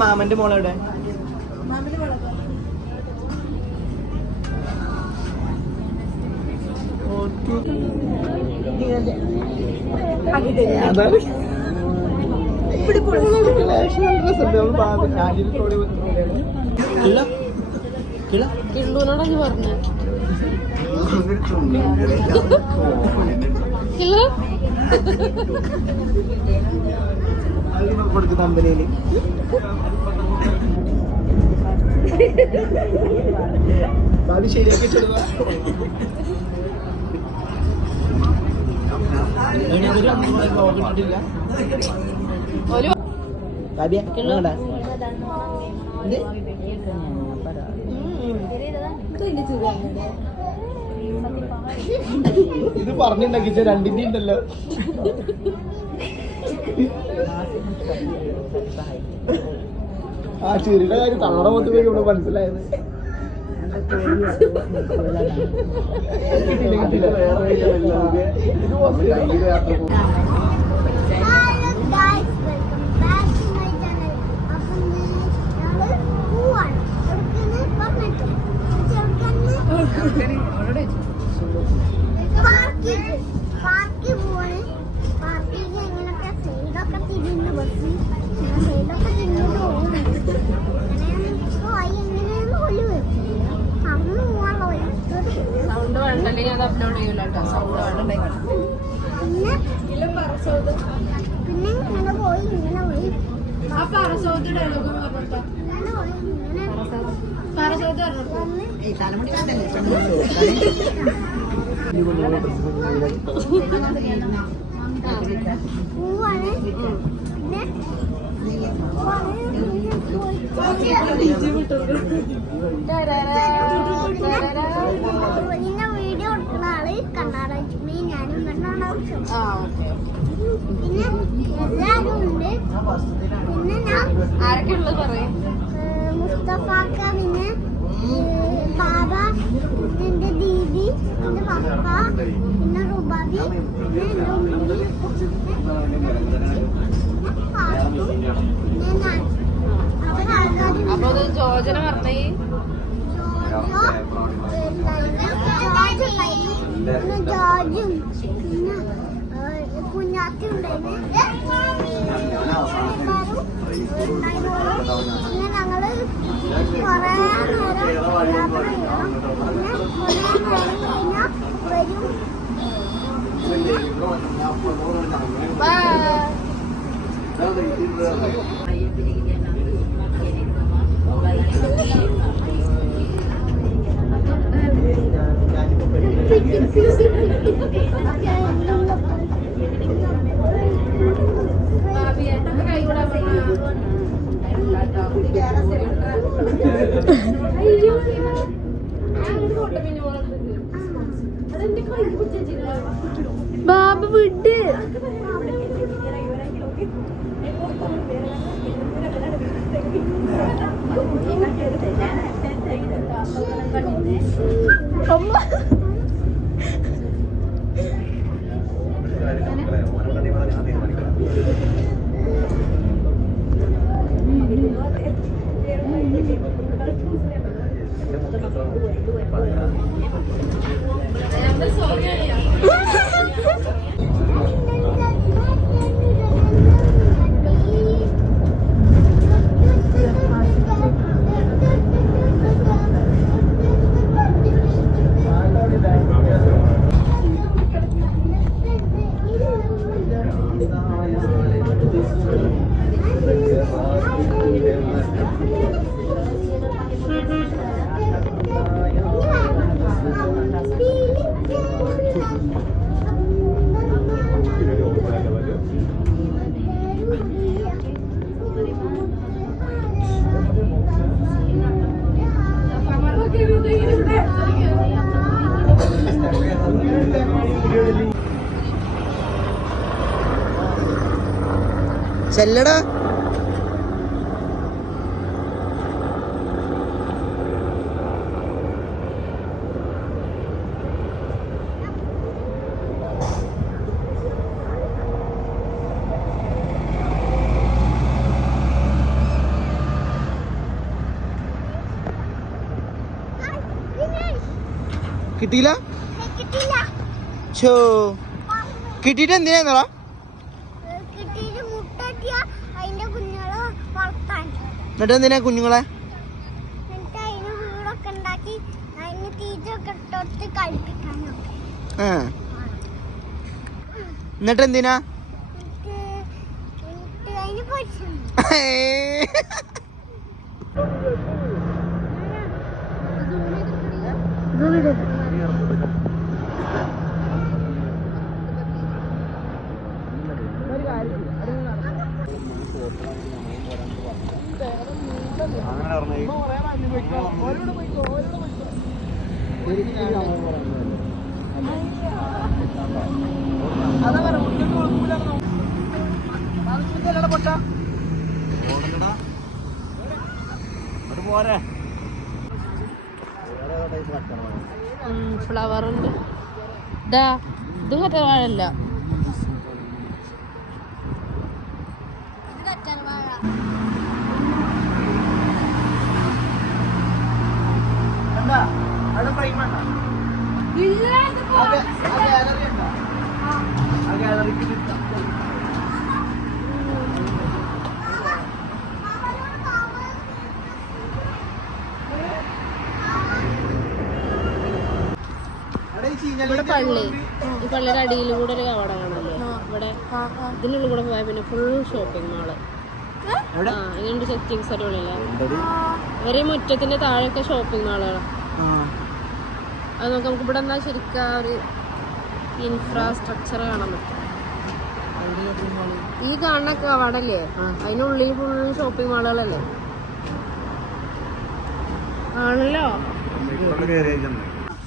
മാമന്റെ മോളെവിടെ? കിള്ളൂനോടഞ്ഞ് പറഞ്ഞു കൊടുക്കുന്ന കമ്പനിയില് അത് ശരിയാക്കി നോക്കിട്ടില്ല. ഇത് പറഞ്ഞിട്ടുണ്ടെങ്കിൽ രണ്ടിന്റെ ഉണ്ടല്ലോ. ആ ചെറിയുടെ കാര്യം തണറ മൊത്തം പോയി ഇവിടെ മനസ്സിലായത്. സൗണ്ട് വേണ്ടല്ലെങ്കിൽ അത് അപ്ലോഡ് ചെയ്യൂല കേട്ടോ. സൗണ്ട് വേണ്ട. പിന്നെ ഇങ്ങനെ പോയി ആ പറസൗത്ത് ഡയലോഗ് പറഞ്ഞോ. പറസൗത്ത് പൂവാണ്. പിന്നെ വീഡിയോ എടുക്കുന്ന ആള് കണ്ണാട ഞാനും പിന്നെ എല്ലാരും ഉണ്ട്. പിന്നെ ഞാൻ ആരൊക്കെ ഉള്ളത് പറയും. മുസ്തഫാക്ക, പിന്നെ ബാബ, എന്റെ ദീദി, എന്റെ പപ്പ, പിന്നെ റുബാബി, പിന്നെ എന്റെ ഉമ്മി, അപ്പൊ അത് ജോജന പറഞ്ഞേ. ജോജും പിന്നെ കുഞ്ഞാത്തി ഉണ്ടായിരുന്നു. പിന്നെ ഞങ്ങള് കൊറേ നേരം യാത്ര ചെയ്യണം. പിന്നെ കൊറേ നേരം കഴിഞ്ഞാൽ വരും. ബാബ വിട്ട് ചെല്ലടാ. കിട്ടിയില്ല കിട്ടിയില്ല. ഷോ കിട്ടിയിട്ട് എന്തിനാ കിട്ടിയിട്ട് മുട്ടട്ടിയ അതിന്റെ കുഞ്ഞുങ്ങളെ വളർത്താൻ. എന്നിട്ട് എന്തിനാ കുഞ്ഞുങ്ങളെ? എന്നിട്ട് അതിന് വീടൊക്കെ ഉണ്ടാക്കി അതിന് തീറ്റൊക്കെ ഇട്ടൊടുത്ത് കളിപ്പിക്കാനൊക്കെ. എന്നിട്ട് എന്തിനാ? എന്നിട്ട് അതിന് പൈസ ഫ്ലവർ ഉണ്ട്. ഇത് മറ്റേ വാഴല്ല. ഇവിടെ പള്ളി, ഈ പള്ളിയുടെ അടിയിൽ കൂടെ ഒരു കവട കാണാല്ലേ ഇവിടെ. ഇതിനുള്ളിൽ കൂടെ പോയാൽ പിന്നെ ഫുൾ ഷോപ്പിംഗ് മാള്. ഇങ്ങനൊരു സെറ്റിങ്സ് അടിപൊളിയല്ലേ. അവരെ മുറ്റത്തിന്റെ താഴെയൊക്കെ ഷോപ്പിംഗ് മാളുകളാണ്. അത് നോക്കാം, നമുക്ക് ഇവിടെ എന്നാ ശരിക്കും ഒരു ഇൻഫ്രാസ്ട്രക്ചർ കാണാൻ പറ്റും. ഈ കാണുന്ന കവടല്ലേ അതിനുള്ളിൽ ഫുൾ ഷോപ്പിംഗ് മാളുകളല്ലേ ആണല്ലോ.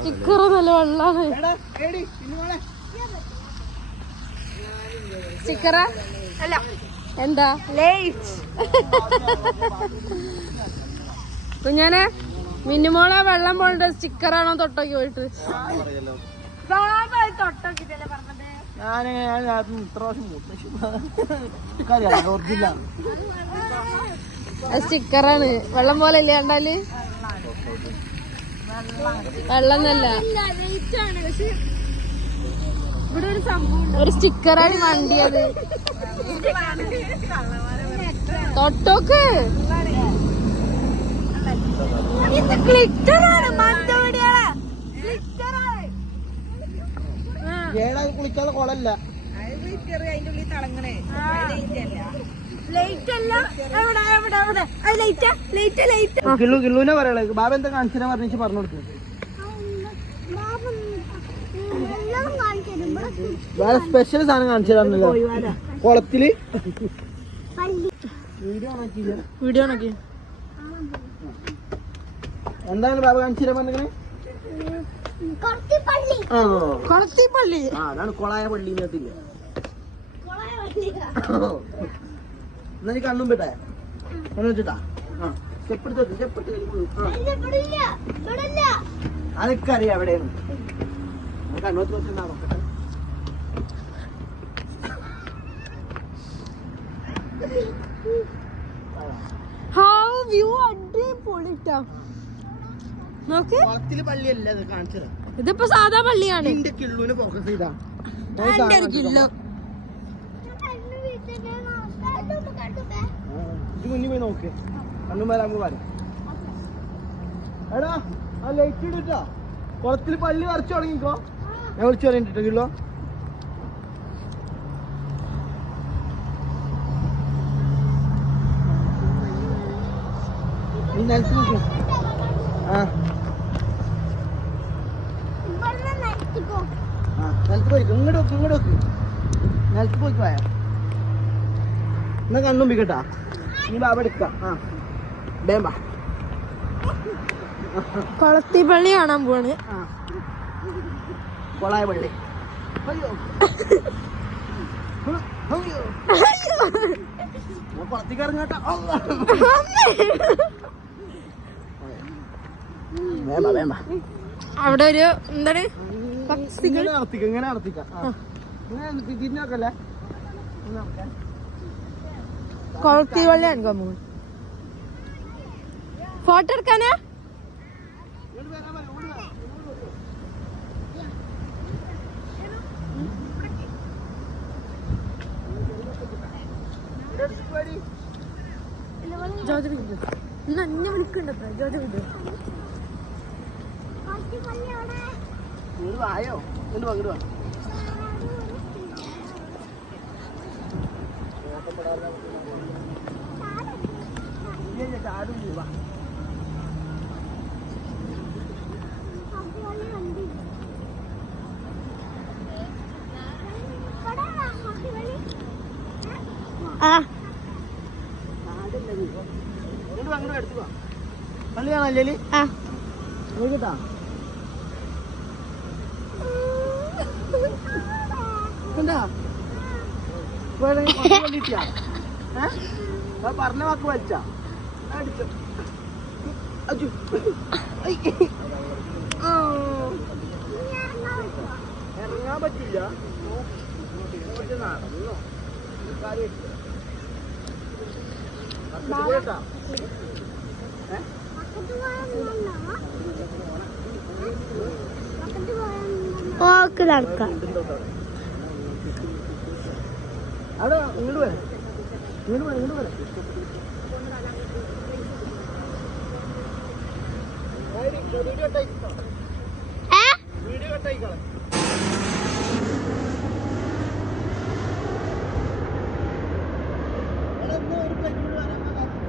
സ്റ്റിക്കർ നല്ല വെള്ളാണ്. സ്റ്റിക്കറാ അല്ല എന്താ കുഞ്ഞാനെ മിന്നുമോളെ വെള്ളം പോലത്തെ സ്റ്റിക്കറാണോ തൊട്ടോക്കി പോയിട്ട്? സ്റ്റിക്കറാണ്, വെള്ളം പോലെ ഇല്ല കണ്ടാല്. വെള്ളം നല്ല ഒരു സ്റ്റിക്കറാണ് വണ്ടി. അത് തൊട്ടോക്ക് കുളിക്കാതെ കൊളല്ല. കില്ലുനെ പറയാ. ബാബ എന്താ കാണിച്ചാ പറഞ്ഞു പറഞ്ഞു കൊടുത്തു. വേറെ സ്പെഷ്യൽ സാധനം കാണിച്ചു തരണല്ലോ കുളത്തില്. വീഡിയോ ആണോ? എന്താണ് ബാബ കാണിച്ചു പറഞ്ഞേ? കൊളത്തിപ്പള്ളി. അതാണ് കൊളായ പള്ളി. ഇന്നത്തില്ല എന്നാ നീ കണ്ണും പെട്ടെ കണ്ണു വെച്ചിട്ടാ. അതൊക്കെ അറിയാം എവിടെയാണ്. കണ്ണൂത്ത് വെച്ചാ നോക്കട്ടെ. കുളത്തില് പള്ളിയല്ല അത് കാണിച്ചത്. ഇതിപ്പോ സാധാ പള്ളിയാണ്. എന്റെ കിള്ളുവിനെ ഫോക്കസ് ചെയ്താ മുന്നിൽ പോയി നോക്ക്. കണ്ണും വരാൻ പോകാൻ. എടാ ആ ലൈറ്റ് ഇടിട്ടാ. കുളത്തില് പള്ളി വരച്ചു തുടങ്ങിക്കോ. ഞാൻ വിളിച്ചു പറയണ്ടിട്ടോ കിള്ളോ. നീ നിലത്ത് നോക്ക്. നിലത്ത് പോയിക്കോ. ഇങ്ങോട്ട് നോക്ക്, ഇങ്ങോട്ട് നോക്ക്. നിലത്ത് പോയിക്ക് പോയാ എന്നാ കണ്ണുമ്പിക്കട്ടാ. നീ ബാബ എടുക്കാം. ബേമ്പ കൊളത്തി പള്ളി കാണാൻ പോവാണ്. കൊളായ പള്ളി. കുളത്തിക്ക് ഇറങ്ങാട്ടോ. അവിടെ ഒരു എന്താണ് ഇങ്ങനെ നടത്തിക്കാം, ഇങ്ങനെ നടത്തിക്കാം. തിരിഞ്ഞോക്കല്ലേ. കൊളത്തി പള്ളി കാണിക്കാൻ പോകും. ഫോട്ടോ എടുക്കാനാ? ജോജ വീട് നന്നെ വിളിക്കണ്ടത്ര ജോജ വീട് ഇങ്ങോട്ട് വായോ ഇങ്ങോട്ട് വാ ചാടും വാ പള്ളി കാണല്ലേ കേട്ടാ എന്താ പറഞ്ഞ വാക്ക് വലിച്ചാ അടിച്ചോ അജു ഇറങ്ങാൻ പറ്റില്ല നടന്നോ കേട്ടാ നടക്കാം അവിടെ ഇങ്ങോട്ട് വരാം ഇങ്ങോട്ട് വരാം വീഡിയോ കട്ടായിക്കളെ ഒരു പ്ലേറ്റ് കൂടി വരാൻ കാത്തില്ല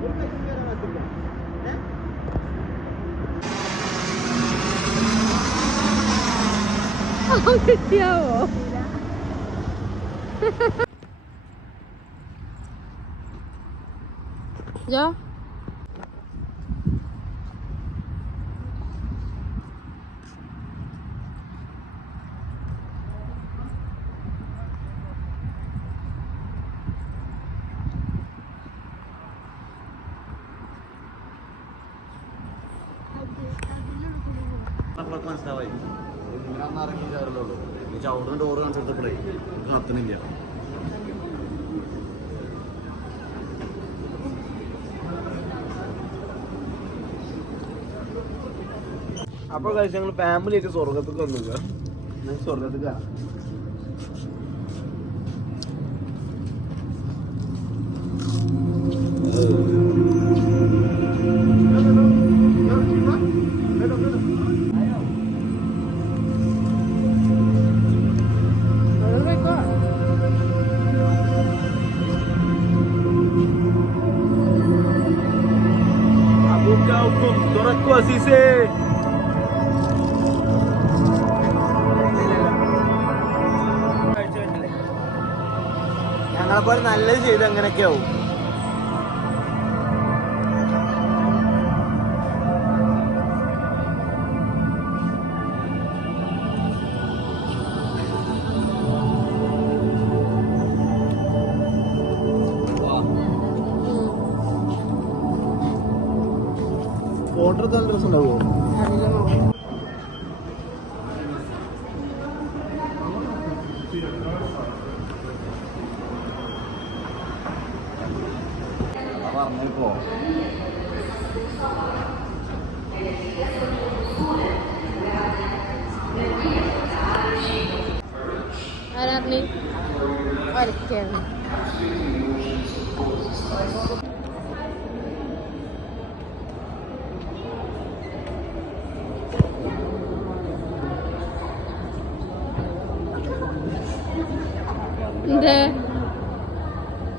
ഒരു പ്ലേറ്റ് കൂടി വരാൻ കാത്തില്ല കിട്ടിയാവോ ജോ മനസ്സിലാവായി ഇങ്ങനെ ഇറങ്ങി കയറുള്ളൂ ഈ ചവിടുന്ന ഡോറ് കാണിച്ചെടുത്തപ്പോഴേ കത്തുന്നില്ല അപ്പൊ കഴിച്ച് ഞങ്ങൾ ഫാമിലി ആയിട്ട് സ്വർഗത്തേക്ക് വന്നില്ല സ്വർഗത്തേക്ക് തുറക്കുക സീസേ ഞങ്ങളെപ്പോലെ നല്ലത് ചെയ്ത് അങ്ങനെയൊക്കെ ആവും ഫോട്ടോ എടുക്കാൻ ഡ്രസ് ഉണ്ടാവുമോ പറഞ്ഞപ്പോ ആരാറിന് വരയ്ക്കാണ്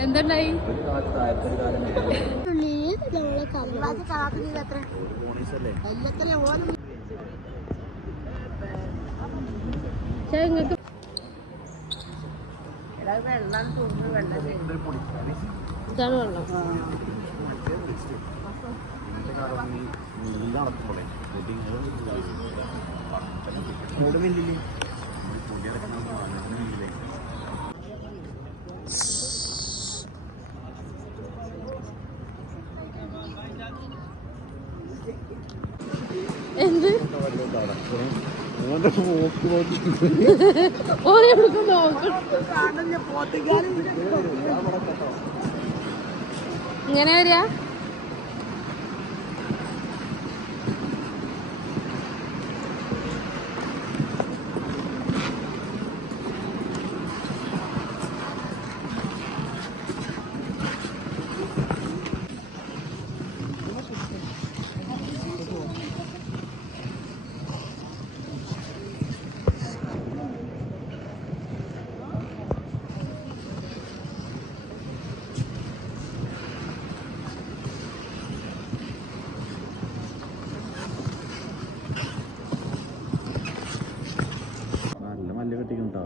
എന്തുണ്ടായി നിങ്ങൾക്ക് ഇതാണ് വെള്ളം എന്ത് ഇങ്ങനെ വരിക മല്ല് കെട്ടിക്കണ്ടോ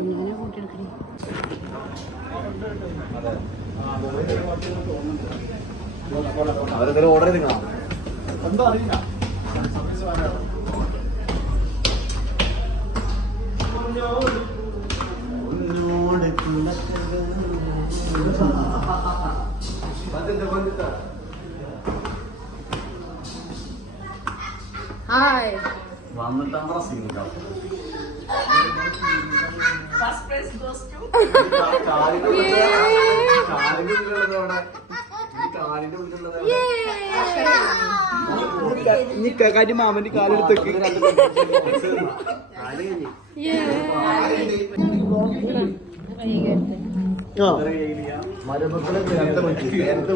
ഇങ്ങനെ കൂട്ടിയെടുക്കണേ. അവരെന്തായാലും ഓർഡർ ചെയ്തിക്കണം എന്താ അറിയില്ല ഹായ്. വന്നിട്ടാണ് സീനിക്കാം കാര്യം മാമന്റെ കാലെടുത്തേക്ക് മരുമക്കളെ നേരത്തെ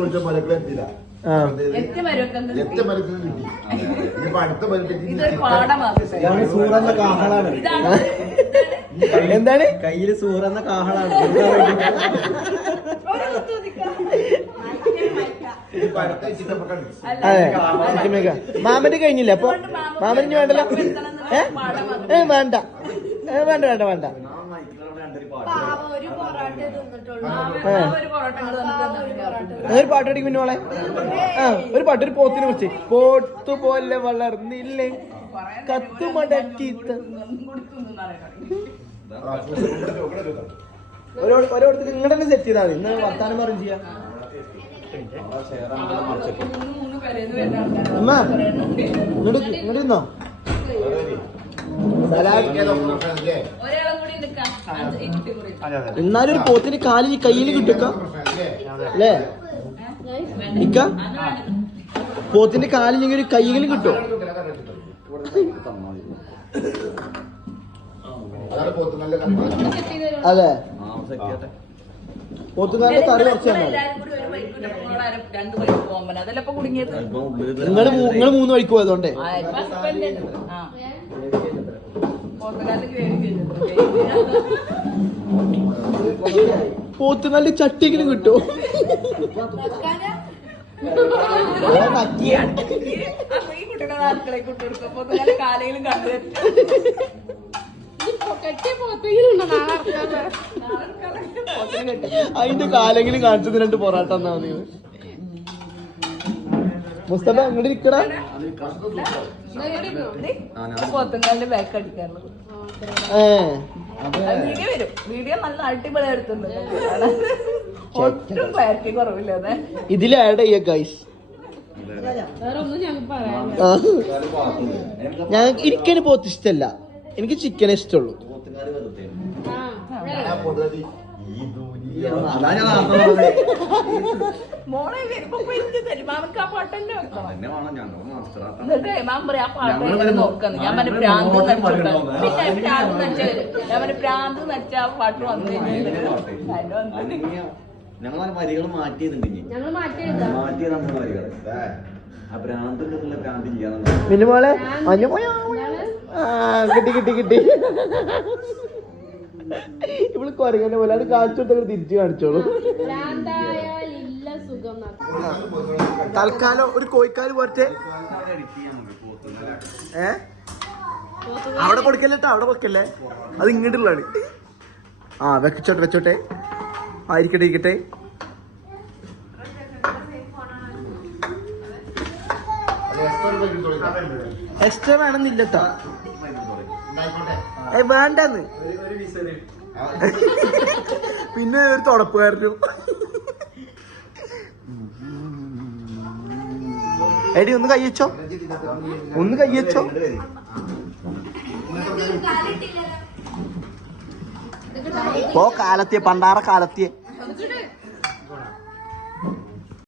വിളിച്ച മരക്കളെ എത്തില്ല സൂറെന്ന കാഹളാണ്. എന്താണ് കയ്യില് സൂറെന്ന കാഹളാണ്. അതെ മാമന്റെ കഴിഞ്ഞില്ല അപ്പൊ മാമന് വേണ്ടല്ലോ. വേണ്ട വേണ്ട വേണ്ട വേണ്ട. ഒരു പാട്ട് പഠിക്കും പിന്നെ മോളെ. ഒരു പാട്ട്, ഒരു പോത്തിനെ കുറിച്ച്. പോത്തുപോലെ വളർന്നില്ലേ കത്തുമടക്കി. ഓരോരുത്തർ ഇങ്ങോട്ട് തന്നെ സെറ്റ് ചെയ്താൽ മതി. ഇന്ന് വർത്താനം പറയും ചെയ്യാം. അമ്മ ഇങ്ങോട്ട് ഇങ്ങോട്ട് നിന്നോ. എന്നാലും ഒരു പോത്തിന് കാലിൽ കയ്യിൽ കിട്ടുക അല്ലേ ഇക്ക? പോത്തിന്റെ കാലിൽ ഇങ്ങനെ ഒരു കയ്യിലും കിട്ടും. അതെ പോത്തുകാലിന്റെ കറി കുറച്ച് നിങ്ങൾ 3 വഴിക്ക് പോയതുകൊണ്ടേ. പോത്തുകാലിന്റെ ചട്ടിയെങ്കിലും കിട്ടുമോ? അതിന്റെ കാലെങ്കിലും കാണിച്ചത് 2 പൊറാട്ട എന്നാ മതി. മുസ്തഫ അങ്ങോട്ട് ഇരിക്കടാ. ഇതിൽ ആഡ് ചെയ്യാ ഗൈസ്. എനിക്കതിന് പോത്ത് ഇഷ്ടല്ല, എനിക്ക് ചിക്കനെ ഇഷ്ടമുള്ളൂ. ഞങ്ങൾ വരികൾ പിന്നെ മോളെ കിട്ടി കിട്ടി കിട്ടി. ഇവള് കൊരങ്ങനെ പോലെ അത് കാണിച്ചോട്ട് തിരിച്ചു കാണിച്ചോളൂ. തൽക്കാലം ഒരു കോഴിക്കാല് പോരട്ടെ. അവിടെ കൊടുക്കല്ലേട്ടോ, അവിടെ വെക്കല്ലേ, അത് ഇങ്ങോട്ടുള്ളതാണ്. വെച്ചോട്ടെ വെച്ചോട്ടെ, ആയിരിക്കട്ടെ ഇരിക്കട്ടെ. എക്സ്ട്രാ വേണമെന്നില്ലട്ടോ. വേണ്ടെന്ന് പിന്നെ ഒരു തുടപ്പുകാരനും. എടി ഒന്ന് കയ്യച്ചോ, ഒന്ന് കയ്യച്ചോ. ഓ കാലത്തിയെ പണ്ടാറ കാലത്തിയെ